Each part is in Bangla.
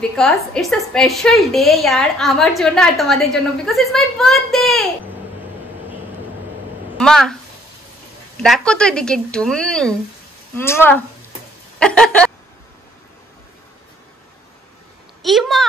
because it's a special day यार আমার জন্য আর তোমাদের জন্য because it's my birthday মা দেখো তো এদিকে একটু ইমা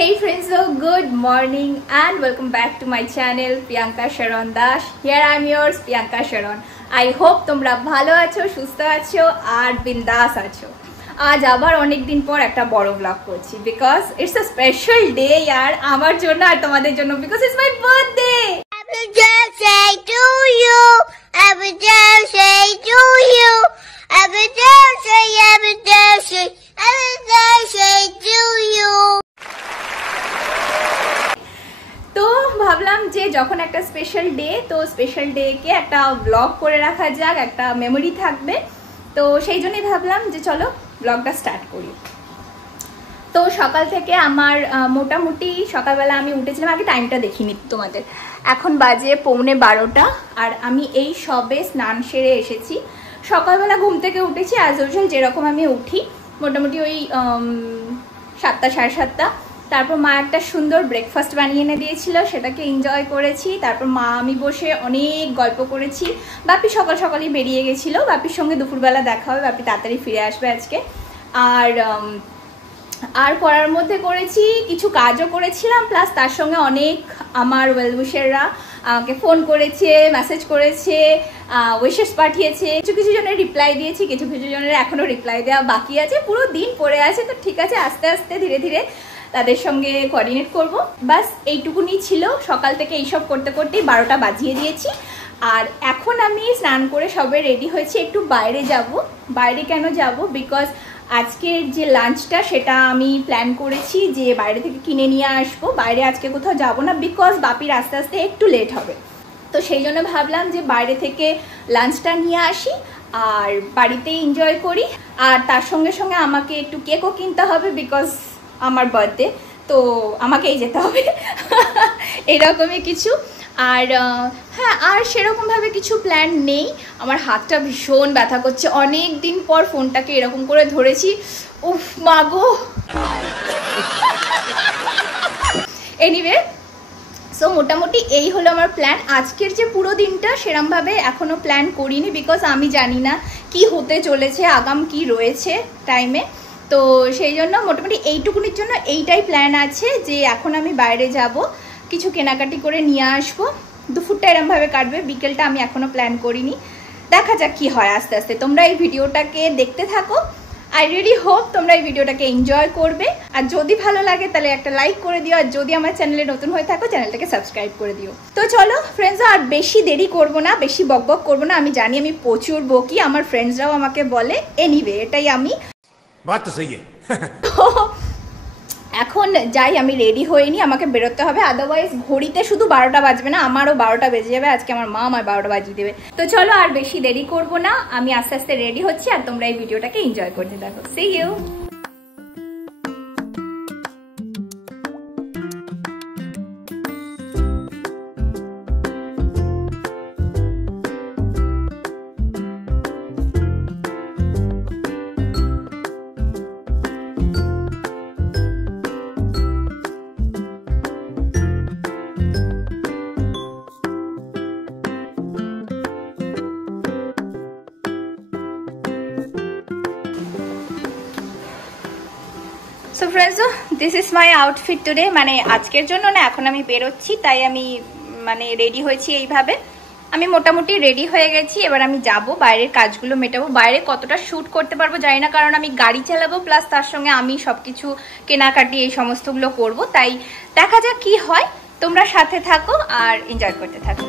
Hey friends, so good morning and welcome back to my channel Priyanka Sharon Das. Here I am yours Priyanka Sharon. I hope তোমরা ভালো আছো, সুস্থ আছো আর বিন্দাস আছো। আজ আবার অনেক দিন পর একটা বড় ব্লগ করছি because it's a special day यार আমার জন্য আর তোমাদের জন্য because it's my birthday. Happy birthday to you. Happy birthday to you. Happy birthday, happy birthday, happy birthday to you. তো ভাবলাম যে যখন একটা স্পেশাল ডে তো স্পেশাল ডে কে একটা ব্লগ করে রাখা যাক, একটা মেমোরি থাকবে। তো সেই জন্যই ভাবলাম যে চলো ব্লগটা স্টার্ট করি। তো সকাল থেকে আমার মোটামুটি সকালবেলা আমি উঠেছিলাম, আগে টাইমটা দেখিনি তোমাদের, এখন বাজে 11:15 আর আমি এই সবে স্নান সেরে এসেছি। সকালবেলা ঘুম থেকে উঠেছি অ্যাজ ইউজুয়াল যেরকম আমি উঠি, মোটামুটি ওই 7টা 7:30। তারপর মা একটা সুন্দর ব্রেকফাস্ট বানিয়ে এনে দিয়েছিল, সেটাকে এনজয় করেছি। তারপর মা আমি বসে অনেক গল্প করেছি। বাপি সকাল সকালই বেরিয়ে গেছিলো, বাপির সঙ্গে দুপুরবেলা দেখা হবে, বাপি তাড়াতাড়ি ফিরে আসবে আজকে। আর করার মধ্যে করেছি কিছু কাজও করেছিলাম, প্লাস তার সঙ্গে অনেক আমার ওয়েল উইশাররা আমাকে ফোন করেছে, মেসেজ করেছে, উইশেস পাঠিয়েছে। কিছু কিছু জনের রিপ্লাই দিয়েছি, কিছু কিছু জনের এখনও রিপ্লাই দেওয়া বাকি আছে, পুরো দিন পড়ে আছে। তো ঠিক আছে, আস্তে আস্তে ধীরে ধীরে তাদের সঙ্গে কোঅর্ডিনেট করব। বাস এইটুকুনি ছিল। সকাল থেকে এইসব করতে করতেই 12টা বাজিয়ে দিয়েছি। আর এখন আমি স্নান করে সবে রেডি হয়েছি, একটু বাইরে যাব। বাইরে কেন যাব? বিকজ আজকের যে লাঞ্চটা সেটা আমি প্ল্যান করেছি যে বাইরে থেকে কিনে নিয়ে আসবো। বাইরে আজকে কোথাও যাব না, বিকজ বাপির আস্তে আস্তে একটু লেট হবে। তো সেই জন্য ভাবলাম যে বাইরে থেকে লাঞ্চটা নিয়ে আসি আর বাড়িতে এনজয় করি। আর তার সঙ্গে সঙ্গে আমাকে একটু কেকও কিনতে হবে, বিকজ আমার বার্থডে, তো আমাকেই যেতে হবে এরকমই কিছু। আর হ্যাঁ, আর সেরকমভাবে কিছু প্ল্যান নেই। আমার হাতটা ভীষণ ব্যথা করছে, অনেক দিন পর ফোনটাকে এরকম করে ধরেছি। উফ মাগো। এনিওয়ে, সো মোটামুটি এই হলো আমার প্ল্যান। আজকের যে পুরো দিনটা সেরমভাবে এখনও প্ল্যান করিনি, বিকজ আমি জানি না কি হতে চলেছে, আগাম কি রয়েছে টাইমে। তো সেই জন্য মোটামুটি এইটুকুনির জন্য এইটাই প্ল্যান আছে যে এখন আমি বাইরে যাব, কিছু কেনাকাটি করে নিয়ে আসবো। দুপুরটা এরমভাবে কাটবে, বিকেলটা আমি এখনও প্ল্যান করিনি। দেখা যাক কি হয় আস্তে আস্তে। তোমরা এই ভিডিওটাকে দেখতে থাকো। আই রিয়েলি হোপ তোমরা এই ভিডিওটাকে এনজয় করবে। আর যদি ভালো লাগে তাহলে একটা লাইক করে দিও, আর যদি আমার চ্যানেলে নতুন হয়ে থাকো চ্যানেলটাকে সাবস্ক্রাইব করে দিও। তো চলো ফ্রেন্ডস, আর বেশি দেরি করব না, বেশি বকবক করবো না। আমি জানি আমি প্রচুর বকি, আমার ফ্রেন্ডসরাও আমাকে বলে। এনিওয়ে, এটাই আমি। বাত তো সহি এখন যাই, আমি রেডি হইনি, আমাকে বেরোতে হবে, আদারওয়াইজ ঘড়িতে শুধু 12টা বাজবে না, আমারও 12টা বেজে যাবে। আজকে আমার মা আমার 12টা বাজিয়ে দেবে। তো চলো আর বেশি দেরি করব না, আমি আস্তে আস্তে রেডি হচ্ছি আর তোমরা এই ভিডিওটাকে এনজয় করতে থাকো। See you. So friends, this is my outfit today. মানে আজকের জন্য না, এখন আমি বেরোচ্ছি তাই আমি মানে রেডি হয়েছি এইভাবে। আমি মোটামুটি রেডি হয়ে গেছি, এবার আমি যাব বাইরের কাজগুলো মেটাবো। বাইরে কতটা শ্যুট করতে পারবো জানি না, কারণ আমি গাড়ি চালাবো, প্লাস তার সঙ্গে আমি সব কিছু কেনাকাটি এই সমস্তগুলো করব। তাই দেখা যাক কি হয়, তোমরা সাথে থাকো আর এনজয় করতে থাকো।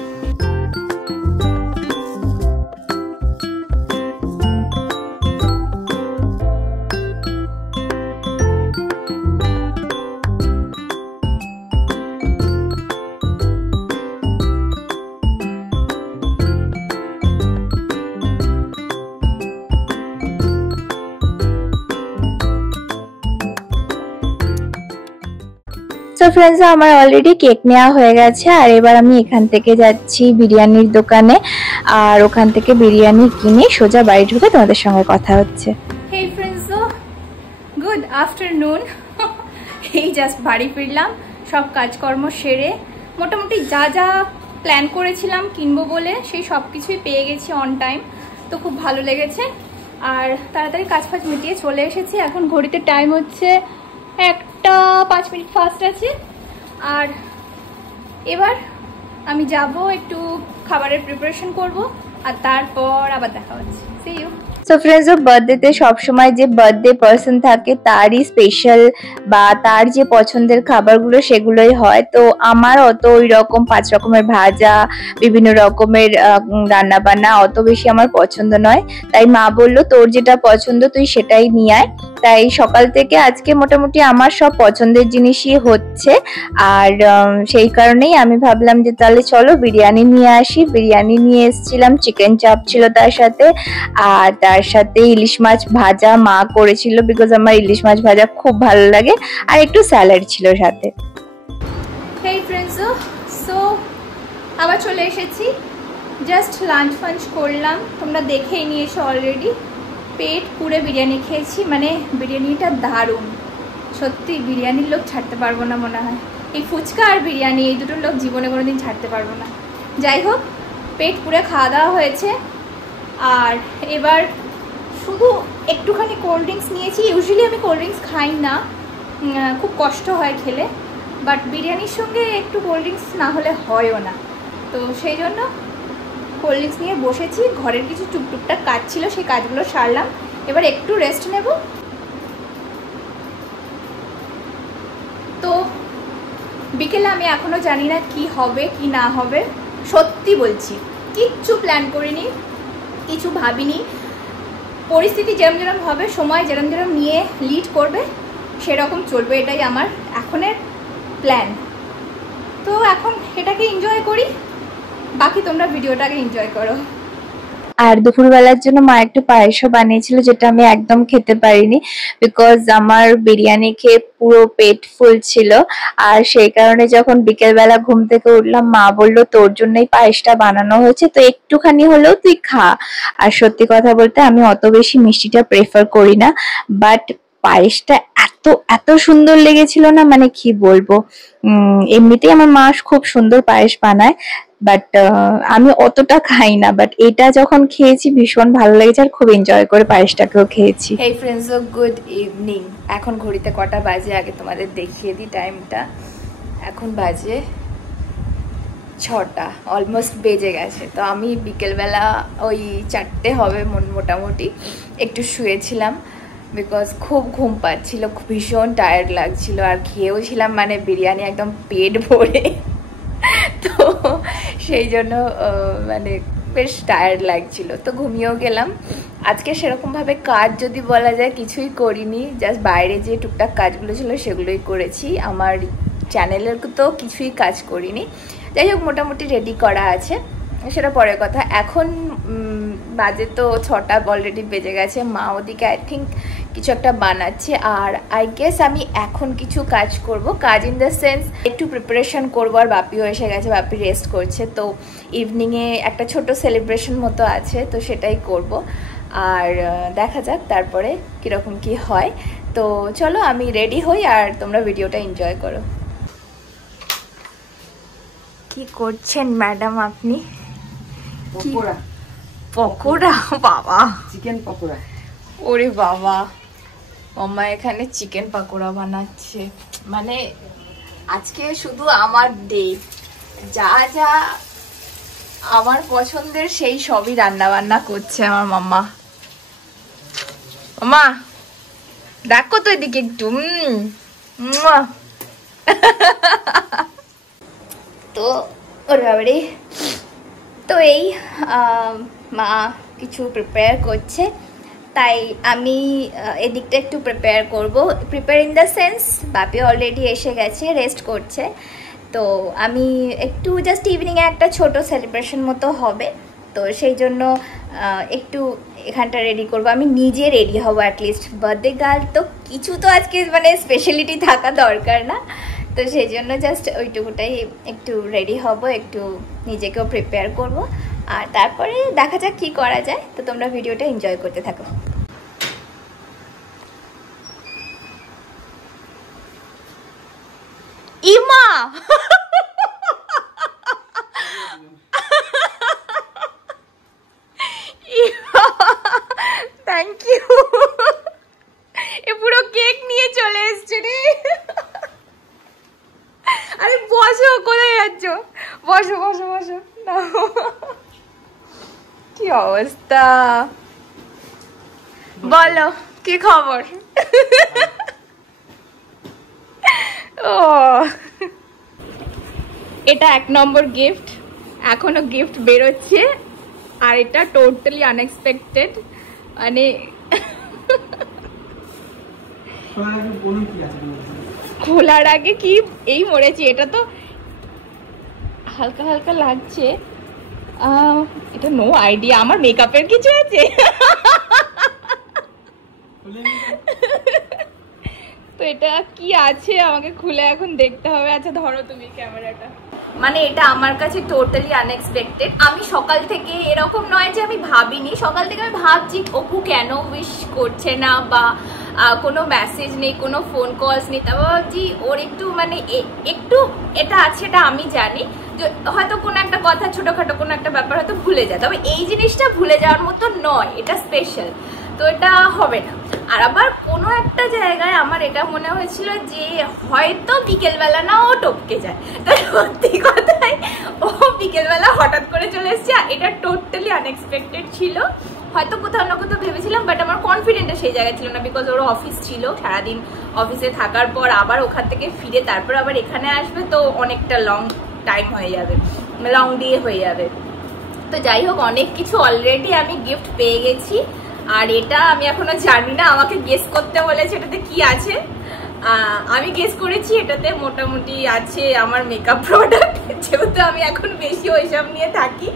সো ফ্রেন্ডস, আমার অলরেডি কেক নেওয়া হয়ে গেছে, আর এবার আমি এখান থেকে যাচ্ছি বিরিয়ানির দোকানে, আর ওখান থেকে বিরিয়ানি কিনে সোজা বাড়ি ঢুকে তোমাদের সঙ্গে কথা হচ্ছে। হেই ফ্রেন্ডস, গুড আফটারনুন। এই জাস্ট বাড়ি ফিরলাম সব কাজকর্ম সেরে। মোটামুটি যা যা প্ল্যান করেছিলাম কিনবো বলে সেই সব কিছুই পেয়ে গেছি অন টাইম, তো খুব ভালো লেগেছে। আর তাড়াতাড়ি কাজ ফাজ মিটিয়ে চলে এসেছি। এখন ঘড়িতে টাইম হচ্ছে 1:05 ফাস্ট আছে। আর এবার আমি যাব একটু খাবারের প্রিপারেশন করব, আর তারপর আবার দেখা হচ্ছে। C you. সো ফ্রেন্ডস, বার্থডেতে সবসময় যে বার্থডে পার্সন থাকে তারই স্পেশাল বা তার যে পছন্দের খাবারগুলো সেগুলোই হয়। তো আমার অত ওই রকম 5 রকমের ভাজা, বিভিন্ন রকমের রান্না বান্না অত বেশি আমার পছন্দ নয়। তাই মা বললো তোর যেটা পছন্দ তুই সেটাই নিয়ে আয়। তাই সকাল থেকে আজকে মোটামুটি আমার সব পছন্দের জিনিসই হচ্ছে। আর সেই কারণেই আমি ভাবলাম যে তাহলে চলো বিরিয়ানি নিয়ে আসি। বিরিয়ানি নিয়ে এসেছিলাম, চিকেন চাপ ছিল তার সাথে, আর তার সাথে ইলিশ মাছ ভাজা মা করেছিল, বিকজ আমার ইলিশ মাছ ভাজা খুব ভালো লাগে, আর একটু স্যালাড ছিল সাথে। হেই ফ্রেন্ডস, সো আবার চলে এসেছি। জাস্ট লাঞ্চ ফাঞ্চ করলাম, তোমরা দেখেই নিয়েছো অলরেডি। পেট পুরে বিরিয়ানি খেয়েছি, মানে বিরিয়ানিটা দারুণ সত্যি। বিরিয়ানির লোক ছাড়তে পারবো না মনে হয়। এই ফুচকা আর বিরিয়ানি এই দুটোর লোক জীবনে কোনোদিন ছাড়তে পারবো না। যাই হোক, পেট পুরে খাওয়া দাওয়া হয়েছে। আর এবার শুধু একটুখানি কোল্ড ড্রিঙ্কস নিয়েছি। ইউজুয়ালি আমি কোল্ড ড্রিঙ্কস খাই না, খুব কষ্ট হয় খেলে, বাট বিরিয়ানির সঙ্গে একটু কোল্ড ড্রিঙ্কস না হলে হয়ও না। তো সেই জন্য কোল্ড ড্রিঙ্কস নিয়ে বসেছি। ঘরের কিছু টুকটুকটাক কাজ ছিল, সেই কাজগুলো সারলাম। এবার একটু রেস্ট নেব। তো বিকেলে আমি এখনো জানি না কি হবে কি না হবে, সত্যি বলছি কিচ্ছু প্ল্যান করিনি, কিছু ভাবিনি। পরিস্থিতি যেরম যেরম হবে, সময় যেরম যেরম নিয়ে লিড করবে সেরকম চলবে, এটাই আমার এখনের প্ল্যান। তো এখন এটাকে এনজয় করি, বাকি তোমরা ভিডিওটাকে এনজয় করো। আর দুপুরবেলার জন্য মা একটু পায়েসও বানিয়েছিল, যেটা আমি একদম খেতে পারিনি, বিকজ আমার বিরিয়ানি খেয়ে পুরো পেট ফুল ছিল। আর সেই কারণে যখন বিকেলবেলা ঘুম থেকে উঠলাম, মা বললো তোর জন্যই পায়েসটা বানানো হয়েছে, তো একটুখানি হলেও তুই খা। আর সত্যি কথা বলতে আমি অত বেশি মিষ্টিটা প্রেফার করি না, বাট পায়েসটা এত এত সুন্দর লেগেছিল না, মানে কি বলবো। এমনিতেই আমার মা খুব সুন্দর পায়েস বানায়, বাট আমি অতটা খাই না, বাট এটা যখন খেয়েছি ভীষণ ভালো লেগেছে, আর খুব এনজয় করে পায়েসটাকেও খেয়েছি। হেই ফ্রেন্ডস, গুড ইভিনিং। এখন ঘড়িতে কটা বাজে আগে তোমাদের দেখিয়ে দিই টাইমটা। এখন বাজে 6টা, অলমোস্ট বেজে গেছে। তো আমি বিকেলবেলা ওই 4টে হবে মোটামুটি একটু শুয়েছিলাম, বিকজ খুব ঘুম পাচ্ছিল, ভীষণ টায়ার্ড লাগছিল। আর খেয়েও ছিলাম মানে বিরিয়ানি একদম পেট ভরে, তো সেই জন্য মানে বেশ টায়ার্ড লাগছিল, তো ঘুমিয়েও গেলাম। আজকে সেরকমভাবে কাজ যদি বলা যায় কিছুই করিনি, জাস্ট বাইরে যে টুকটাক কাজগুলো ছিল সেগুলোই করেছি। আমার চ্যানেলের তো কিছুই কাজ করিনি। যাই হোক, মোটামুটি রেডি করা আছে, সেটা পরের কথা। এখন বাজে তো 6টা অলরেডি বেজে গেছে। মা ওদিকে আই থিঙ্ক কিছু একটা বানাচ্ছে, আর আই গেস আমি এখন কিছু কাজ করব। কাজ ইন দ্য সেন্স একটু প্রিপারেশন করবো। আর বাপিও এসে গেছে, বাপি রেস্ট করছে, তো ইভিনিংয়ে একটা ছোট সেলিব্রেশন মতো আছে, তো সেটাই করব। আর দেখা যাক তারপরে কীরকম কি হয়। তো চলো আমি রেডি হই, আর তোমরা ভিডিওটা এনজয় করো। কি করছেন ম্যাডাম আপনি? পকোড়া। পকোড়া? বাবা, চিকেন পকোড়া। ওরে বাবা, মাম্মা এখানে চিকেন পকোড়া বানাচ্ছে। মানে আজকে শুধু আমার ডে, যা যা আমার পছন্দের সেই সবই রান্না বান্না করছে আমার মাম্মা। মাম্মা দেখো তো এদিকে একটু। তো ওর বাবারে, তো এই মা কিছু প্রিপেয়ার করছে, তাই আমি এদিকটা একটু প্রিপেয়ার করব। Prepare in the sense Bapi already এসে গেছে, রেস্ট করছে। তো আমি একটু জাস্ট ইভিনিংয়ে একটা ছোট সেলিব্রেশন মতো হবে, তো সেই জন্য একটু এখানটা রেডি করব। আমি নিজে রেডি হব অ্যাটলিস্ট, বার্থডে গার্ল তো কিছু তো আজকে মানে স্পেশালিটি থাকা দরকার না। তো সেই জন্য জাস্ট ওইটুকুটাই একটু রেডি হব, একটু নিজেকেও প্রিপেয়ার করব, আর তারপরে দেখা যাক কী করা যায়। তো তোমরা ভিডিওটা এনজয় করতে থাকো। ইমা থ্যাংক ইউ। এ পুরো কেক নিয়ে চলে এসছে রে। আরে বসো, কোথায় যাচ্ছ? বসো বসো বসো। কি অবস্থা, বলো কি খবর? ও এটা 1 নম্বর গিফট, এখনো গিফট বেরোচ্ছে, আর এটা টোটালি আনএক্সপেক্টেড। মানে খোলার আগে কি এই মরেছি। এটা তো হালকা হালকা লাগছে, এটা নো আইডিয়া। আমার মেকআপের কিছু আছে? তো এটা কি আছে আমাকে খুলে এখন দেখতে হবে। আচ্ছা ধরো তুমি ক্যামেরাটা। মানে এটা আমার কাছে টোটালি আনএক্সপেক্টেড। আমি সকাল থেকে, এরকম নয় যে আমি ভাবিনি, সকাল থেকে আমি ভাবছি অপু কেন উইশ করছে না, বা কোনো মেসেজ নেই, কোনো ফোন কলস নেই। তারপর ভাবছি ওর একটু মানে একটু এটা আছে, এটা আমি জানি যে হয়তো কোনো একটা কথা, ছোটোখাটো কোনো একটা ব্যাপার হয়তো ভুলে যায়, তবে এই জিনিসটা ভুলে যাওয়ার মতো নয়, এটা স্পেশাল, তো এটা হবে না। আর আবার কোনো একটা জায়গায় আমার এটা মনে হয়েছিল যে হয়তো বিকেলবেলা না ও টপকে যায়, তো সত্যি কথাই ও বিকেলবেলা হঠাৎ করে চলে এসছে। এটা টোটালি আনএক্সপেক্টেড ছিল, হয়তো কোথাও না কোথাও ভেবেছিলাম, বাট আমার কনফিডেন্টটা সেই জায়গায় ছিল না, বিকজ ওর অফিস ছিল, সারাদিন অফিসে থাকার পর আবার ওখান থেকে ফিরে তারপর আবার এখানে আসবে, তো অনেকটা লং টাইম হয়ে যাবে, লং ডে হয়ে যাবে। তো যাই হোক, অনেক কিছু অলরেডি আমি গিফট পেয়ে গেছি, আর এটা আমি এখনো জানি না, আমাকে গেস করতে বলেছে এটাতে কি আছে। আমি গেস করেছি এটাতে মোটামুটি আছে আমার মেকআপ প্রোডাক্ট, যেহেতু আমি এখন বেশি ওইসব নিয়ে থাকি,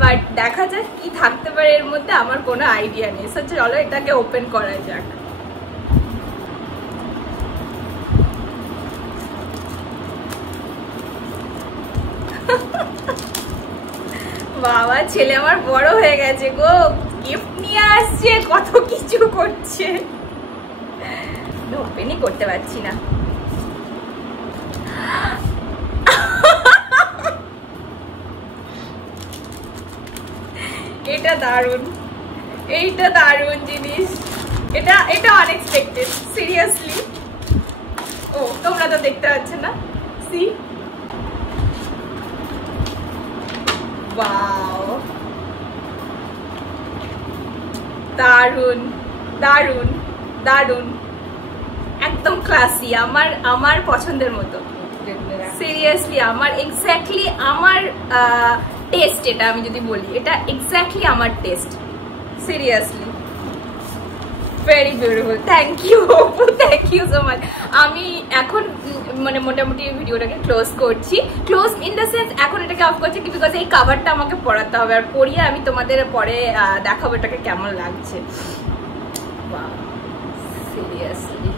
বাট দেখা যাক কি থাকতে পারে এর মধ্যে, আমার কোনো আইডিয়া নেই। সো চলো এটাকে ওপেন করা যাক। বাবা, ছেলে আমার বড় হয়ে গেছে গো, গিফট নিয়ে আসছে, কত কিছু করছে, ওপেনই করতে পারছি না। এটা দারুণ, এইটা দারুণ জিনিস, এটা এটা আনএক্সপেক্টেড সিরিয়াসলি। ও তোমরা তো দেখতে পাচ্ছ না, সি ওয়াও, দারুণ দারুণ দারুণ, একদম ক্লাসি, আমার পছন্দের মতো, সিরিয়াসলি আমার এক্স্যাক্টলি আমার টেস্ট। এটা আমি যদি বলি, এটা এক্স্যাক্টলি আমার test, seriously very beautiful. Thank you Apu, thank you so much. আমি এখন মানে মোটামুটি ভিডিওটাকে ক্লোজ করছি, ক্লোজ ইন দ্য সেন্স এখন এটাকে অফ করছি, বিকজ এই কাভারটা আমাকে পড়াতে হবে, আর পড়িয়ে আমি তোমাদের পরে দেখাবো এটাকে কেমন লাগছে। Seriously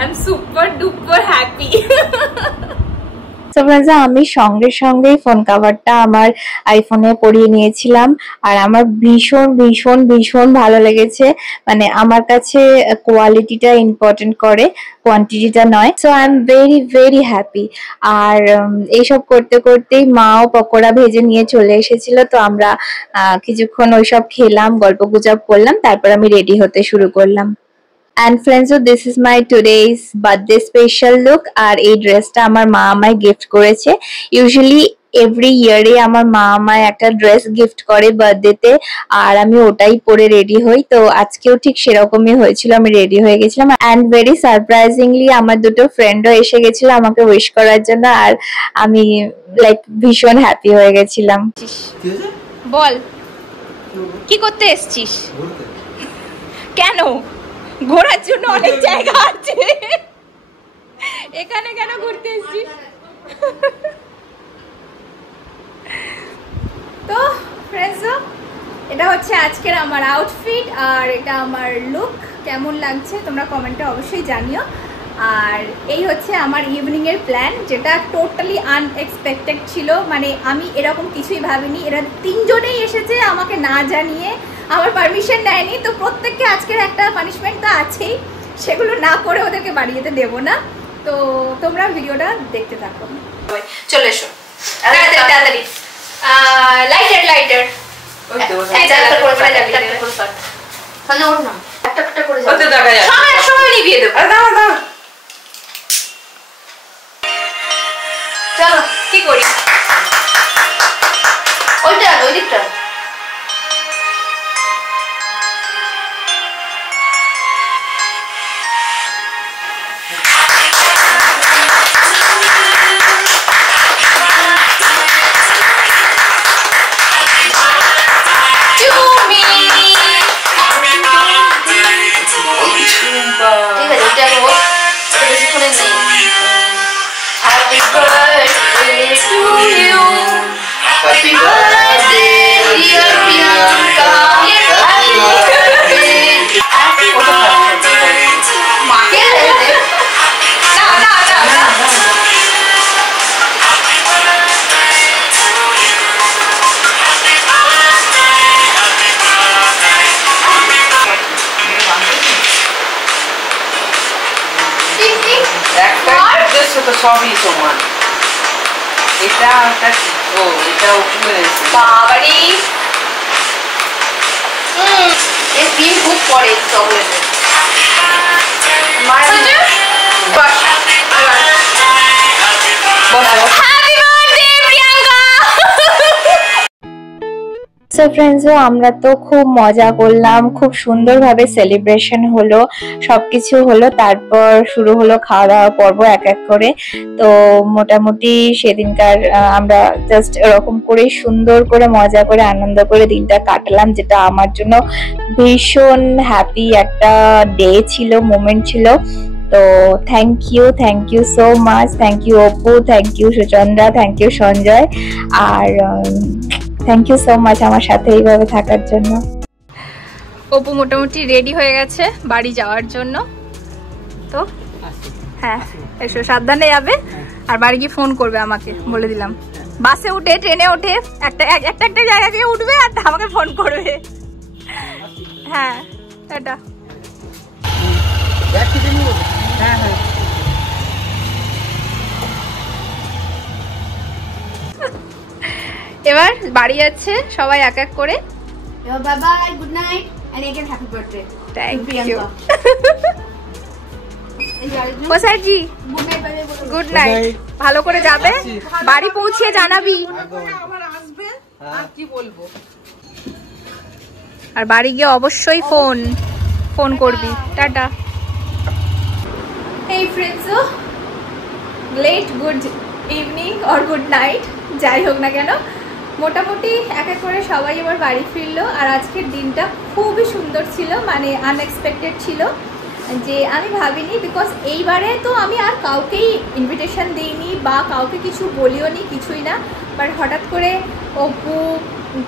I'm super duper happy. তো फ्रेंड्स আমি সঙ্গে সঙ্গেই ফোন কভারটা আমার আইফোনে পরিয়ে নিয়েছিলাম, আর আমার ভীষণ ভীষণ ভীষণ ভালো লেগেছে। মানে আমার কাছে কোয়ালিটিটা ইম্পর্টেন্ট করে, কোয়ান্টিটিটা নয়। So I am very very happy. আর এইসব করতে করতেই মাও পকোড়া ভেজে নিয়ে চলে এসেছিল, তো আমরা কিছুক্ষণ ওইসব খেলাম, গল্পগুজব করলাম, তারপর আমি রেডি হতে শুরু করলাম। And friends, so this is my today's birthday special look, আর এই ড্রেসটা আমার মা আমায় গিফট করেছে। ইউজুয়ালি এভরি ইয়ারে আমার মা আমায় একটা ড্রেস গিফট করে বার্থডেতে, আর আমি ওটাই পরে রেডি হই। তো আজকেও ঠিক সেরকমই হয়েছিল, আমি রেডি হয়ে গেছিলাম, অ্যান্ড ভেরি সারপ্রাইজিংলি আমার দুটো ফ্রেন্ডও এসে গেছিল আমাকে উইশ করার জন্য, আর আমি লাইক ভীষণ হ্যাপি হয়ে গেছিলাম। বল কি করতে এসছিস? কেন? ঘোরার জন্য অনেক জায়গা আছে, এখানে কেন ঘুরতে এসছিস? তো ফ্রেন্ডস এটা হচ্ছে আজকের আমার আউটফিট আর এটা আমার লুক। কেমন লাগছে তোমরা কমেন্টে অবশ্যই জানিও। আর এই হচ্ছে আমার ইভিনিংয়ের প্ল্যান, যেটা টোটালি আনএক্সপেক্টেড ছিল। মানে আমি এরকম কিছুই ভাবিনি। এরা তিনজনেই এসেছে আমাকে না জানিয়ে, আমার পারমিশন নেয়নি। তো প্রত্যেককে আজকের একটা পানিশমেন্ট তো আছেই, সেগুলো না করে ওদেরকে বাড়ি যেতে দেবো না। তো তোমরা ভিডিওটা দেখতে থাকো। চলে এসো তাড়াতাড়ি। লাইটার সময় নিভিয়ে দেবো। চলো কি করি, ওইটা ওই দিকটা। সবই সমান। এটা এটা উপরে বাবারি এই ক্রিম খুব পড়ে চকলেটে। সো ফ্রেন্ডস, আমরা তো খুব মজা করলাম, খুব সুন্দরভাবে সেলিব্রেশন হলো, সবকিছু হলো। তারপর শুরু হলো খাওয়া দাওয়া পর্ব এক এক করে। তো মোটামুটি সেদিনকার আমরা জাস্ট এরকম করে সুন্দর করে মজা করে আনন্দ করে দিনটা কাটালাম, যেটা আমার জন্য ভীষণ হ্যাপি একটা ডে ছিল, মোমেন্ট ছিল। তো thank you so much. Thank you Apu, thank you Suchandra, thank you Sanjay, আর থ্যাংক ইউ সো মাচ আমার সাথে এইভাবে থাকার জন্য। অপু মোটামুটি রেডি হয়ে গেছে বাড়ি যাওয়ার জন্য। তো হ্যাঁ এসো, সাবধানে যাবে। আর বাড়ি গিয়ে ফোন করবে আমাকে, বলে দিলাম। বাসে উঠে ট্রেনে উঠে একটা জায়গা থেকে উঠবে আর আমাকে ফোন করবে। হ্যাঁ টাটা। এবার বাড়ি যাচ্ছে সবাই এক এক করে। Bye bye, good night and again happy birthday. Thank you ওসারজি, গুড নাইট। ভালো করে যাবে, বাড়ি পৌঁছে জানাবি। আর বাড়ি গিয়ে অবশ্যই ফোন করবি। টাটা। এই friends, late good evening or good night, যাই হোক না কেন, মোটামুটি এক এক করে সবাই এবার বাড়ি ফিরলো। আর আজকের দিনটা খুবই সুন্দর ছিল, মানে আনএক্সপেক্টেড ছিল, যে আমি ভাবিনি। বিকজ এইবারে তো আমি আর কাউকেই ইনভিটেশন দিইনি বা কাউকে কিছু বলিও নি, কিছুই না। বাট হঠাৎ করে অপু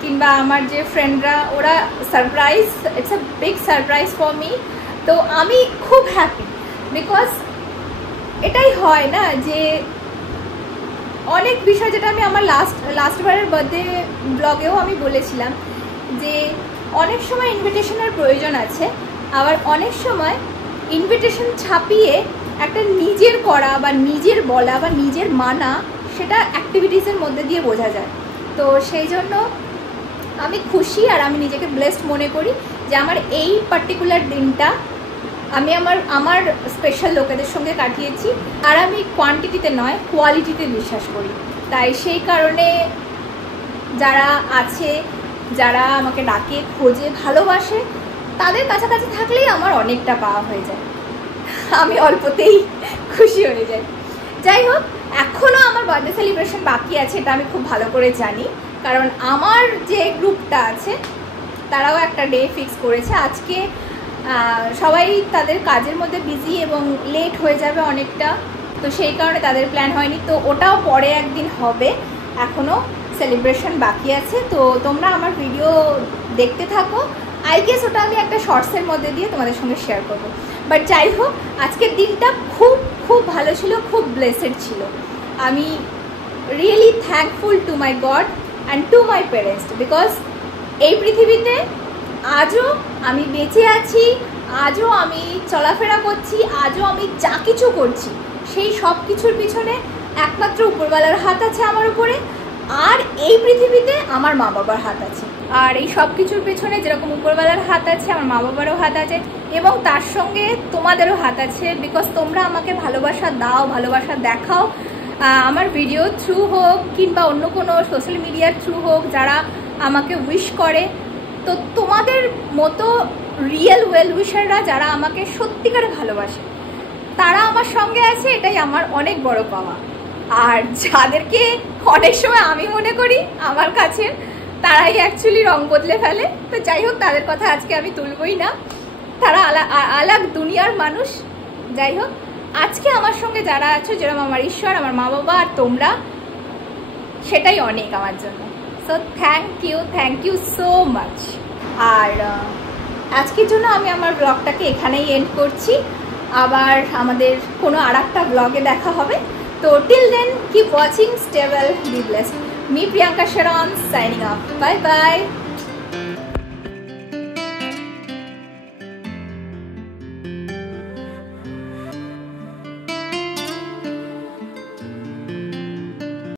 কিংবা আমার যে ফ্রেন্ডরা, ওরা surprise, it's a big surprise for me. তো আমি খুব হ্যাপি, বিকজ এটাই হয় না যে অনেক বিষয়, যেটা আমি আমার লাস্টবারের বার্থডে ব্লগেও আমি বলেছিলাম, যে অনেক সময় ইনভিটেশনের প্রয়োজন আছে, আবার অনেক সময় ইনভিটেশন ছাপিয়ে একটা নিজের করা বা নিজের বলা বা নিজের মানা, সেটা অ্যাক্টিভিটিসের মধ্যে দিয়ে বোঝা যায়। তো সেই জন্য আমি খুশি আর আমি নিজেকে ব্লেসড মনে করি যে আমার এই পার্টিকুলার দিনটা আমি আমার স্পেশাল লোকেদের সঙ্গে কাটিয়েছি। আর আমি কোয়ান্টিটিতে নয়, কোয়ালিটিতে বিশ্বাস করি। তাই সেই কারণে যারা আছে, যারা আমাকে ডাকে, খোঁজে, ভালোবাসে, তাদের কাছাকাছি থাকলেই আমার অনেকটা পাওয়া হয়ে যায়। আমি অল্পতেই খুশি হয়ে যাই। যাই হোক, এখনও আমার বার্থডে সেলিব্রেশন বাকি আছে, এটা আমি খুব ভালো করে জানি। কারণ আমার যে গ্রুপটা আছে তারাও একটা ডে ফিক্স করেছে। আজকে সবাই তাদের কাজের মধ্যে বিজি এবং লেট হয়ে যাবে অনেকটা, তো সেই কারণে তাদের প্ল্যান হয়নি। তো ওটাও পরে একদিন হবে, এখনও সেলিব্রেশন বাকি আছে। তো তোমরা আমার ভিডিও দেখতে থাকো। আই গেস ওটা আমি একটা শর্টসের মধ্যে দিয়ে তোমাদের সঙ্গে শেয়ার করবো। বাট যাই হোক, আজকের দিনটা খুব খুব ভালো ছিল, খুব ব্লেসেড ছিল। আমি really thankful to my god and to my parents, because এই পৃথিবীতে আজও আমি বেঁচে আছি, আজও আমি চলাফেরা করছি, আজও আমি যা কিছু করছি সেই সব কিছুর পিছনে একমাত্র উপরওয়ালার হাত আছে আমার উপরে, আর এই পৃথিবীতে আমার মা বাবার হাত আছে। আর এই সব কিছুর পেছনে যেরকম উপরওয়ালার হাত আছে, আমার মা বাবারও হাত আছে, এবং তার সঙ্গে তোমাদেরও হাত আছে, বিকজ তোমরা আমাকে ভালোবাসা দাও, ভালোবাসা দেখাও। আমার ভিডিও থ্রু হোক কিংবা অন্য কোনো সোশ্যাল মিডিয়ার থ্রু হোক, যারা আমাকে উইশ করে, তো তোমাদের মতো রিয়েল ওয়েল উইশাররা যারা আমাকে সত্যিকারে ভালোবাসে, তারা আমার সঙ্গে আছে, এটাই আমার অনেক বড় পাওয়া। আর যাদেরকে অনেক সময় আমি মনে করি আমার কাছে, তারাই অ্যাকচুয়ালি রং বদলে ফেলে। তো যাই হোক, তাদের কথা আজকে আমি তুলবই না, তারা আলাগ দুনিয়ার মানুষ। যাই হোক, আজকে আমার সঙ্গে যারা আছো, যেরকম আমার ঈশ্বর, আমার মা বাবা আর তোমরা, সেটাই অনেক আমার জন্য। So thank you so much. আর আজকের জন্য আমি আমার ব্লগটাকে এখানেই এন্ড করছি। আবার আমাদের কোনো আর একটা ব্লগে দেখা হবে। তো till then keep watching, stay well, be blessed. Me Priyanka Sharon signing off. Bye bye.